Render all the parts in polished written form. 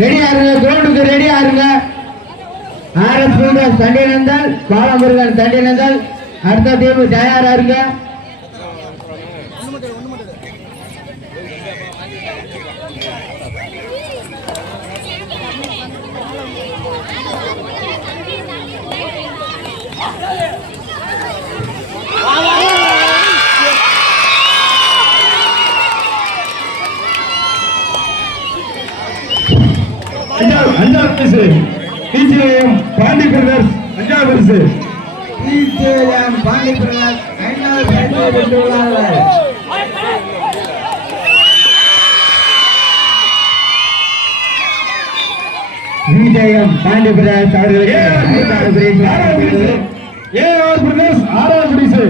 ரெடியா இருங்க, கிரவுண்டுக்கு ரெடியா இருங்க. RS Builders தண்டியனந்தால், Balamurugan தண்டியனந்தால். அடுத்த டீம் தயாரா இருங்க. அஞ்சாவது பரிசு TJM பாண்டி பிரதர்ஸ். அஞ்சாவது பரிசு TJM பாண்டி பிரதர்ஸ். ஐந்தாவது பரிசு வென்றுள்ளார்கள். TJM பாண்டி பிரதர்ஸ் அவர்களுக்கு ஐந்தாவது பரிசு. AR பிரதர்ஸ் ஆறாவது பரிசு.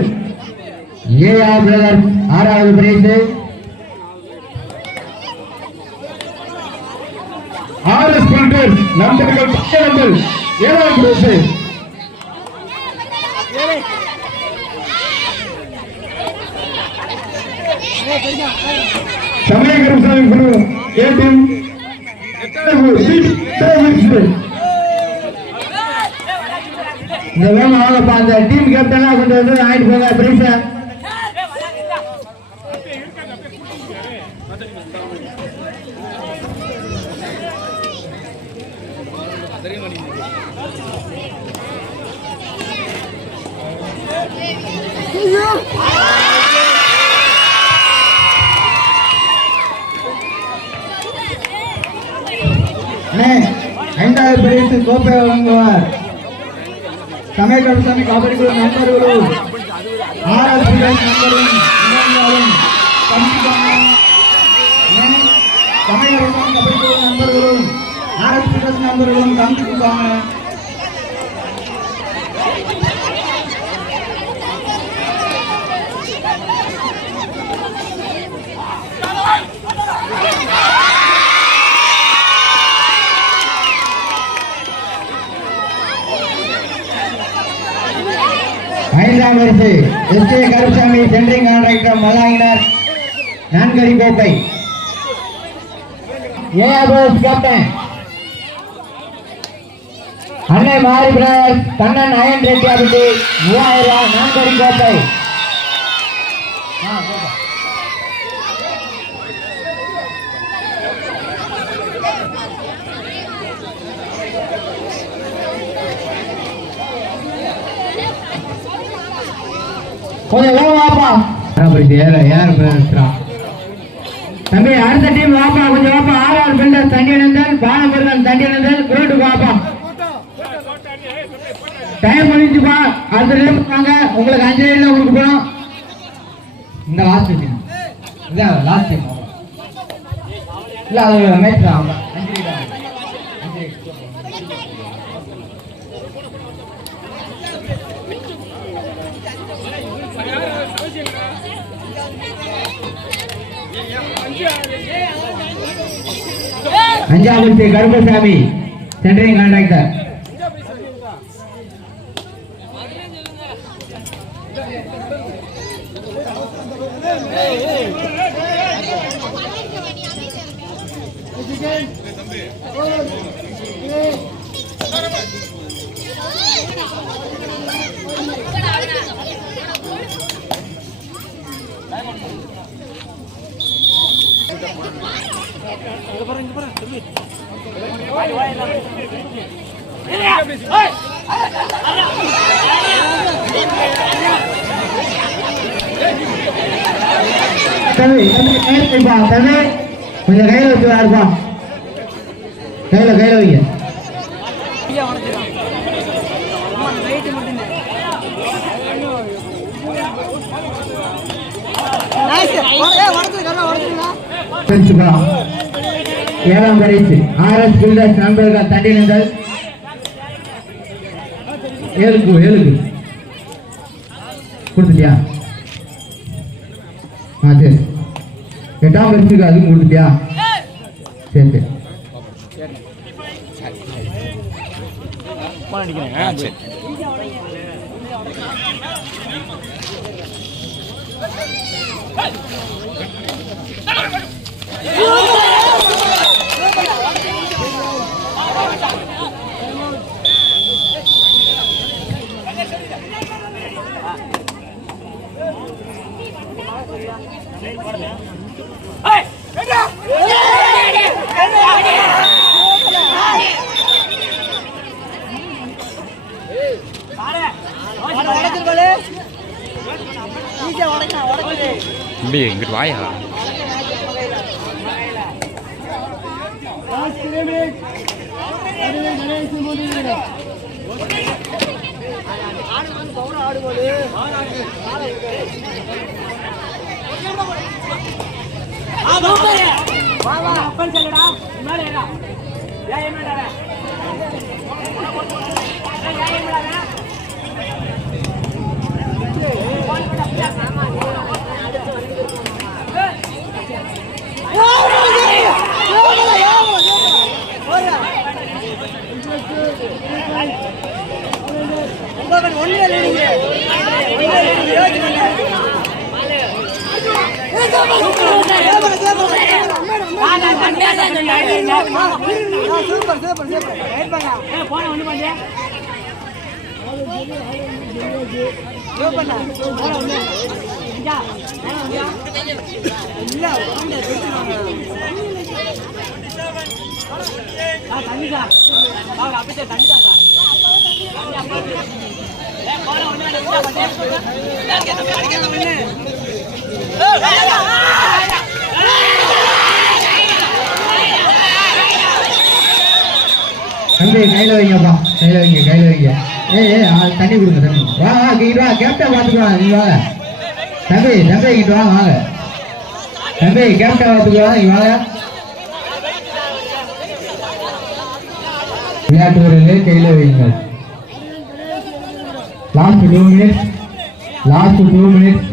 AR பிரதர்ஸ் ஆறாவது பரிசு. RS Builders நண்பர்கள் 10 7வது பரிசு. சமயகரசாமி குழு A டீம் 8வது பரிசு. இந்த வேலை வாங்கப்பா, அந்த டீம் கேப்டனா கொண்டு வந்து ஆயிட்டு போங்க பிரைஸ. ஐந்தாவது பரிசு கோப்பை வழங்குவார் சமயகரசாமி கபடி குழு நண்பர்களும் RS Builders நண்பர்களும் சமயகரசாமி கபடி குழு நண்பர்களும் RS Builders நண்பர்களும் காமிச்சுக்குவாங்க. ஐந்தாம் பரிசு SK கருப்பசாமி சென்ட்ரிங் கான்ட்ராக்டர் மல்லாங்கினார் நான்கடி கோப்பை. கேப்டன் அன்னை மாரி பிரதர்ஸ் கண்ணன் அயன் ரெட்டியாபட்டி 3000 நான்கடி கோப்பை. கொஞ்சம் வாப்பா தம்பி, அடுத்த டீம் வாப்பா, கொஞ்சம் வாப்பா. RR Builders தண்டியனந்தல், பாலமுருகன் தண்டியனந்தல், கிரவுண்டுக்கு வாப்பா. டைம் முடிஞ்சுப்பா. அடுத்த டீம் வாங்க. உங்களுக்கு 5 லைன்ல உங்களுக்கு போனோம். இந்த லாஸ்ட் டீம் இதான் லாஸ்ட் டீம் இல்ல, அது மேட்ச் தான். 5 லைன் அஞ்சாவது கருப்பசாமி சென்ட்ரிங் கான்ட்ராக்டர். கொஞ்சம் கையில வச்சு இருப்பா. கையில வைங்க. ஏழாம் பரிசு RS Builders நண்பர்கள் தண்டினங்கள் 7 கொடுத்துட்டியா? சரி. 8ஆம் பரிசுக்கு அதுவும் கொடுத்துட்டியா? சரி சரி. தம்பி இங்கிட்டு வாயா. தம்பி கையில வைங்கப்பா, கையில வைங்க, கையில வைங்க. தண்ணி கொடுங்க தம்பி. வா வா கிட்ட வா, கேப்டன் பாத்துக்குவா. நீ வாங்க தம்பி, தம்பி கிட்ட வாங்க, வாங்க தம்பி, கேப்டன் பாத்துக்குவா. நீ வாங்க. விளையாட்டு வீரர்களே கையில வைங்க. Last 2 minutes, last 2 minutes.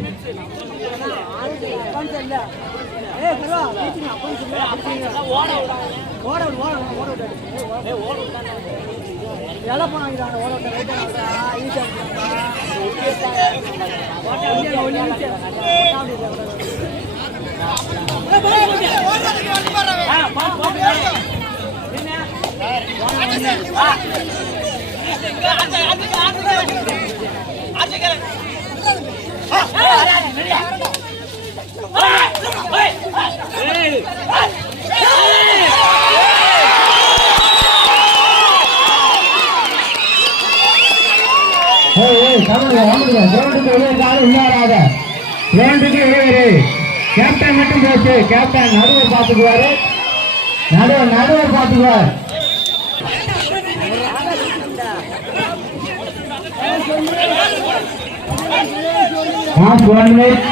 Captain மட்டும் போச்சு. கேப்டன் நடுவர் பாத்துக்குவாரு, நடுவர் பாத்துக்குவார். Last 1 minute,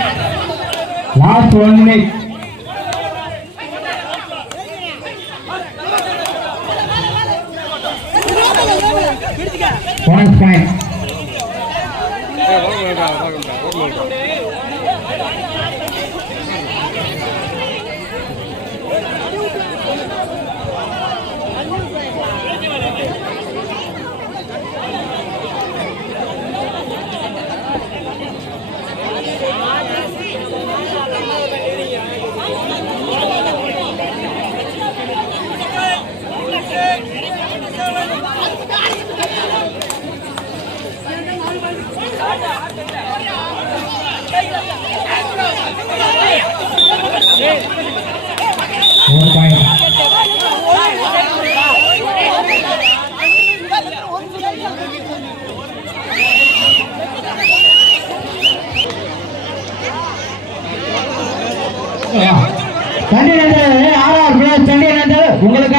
last 1 minute. Point. உங்களுக்கு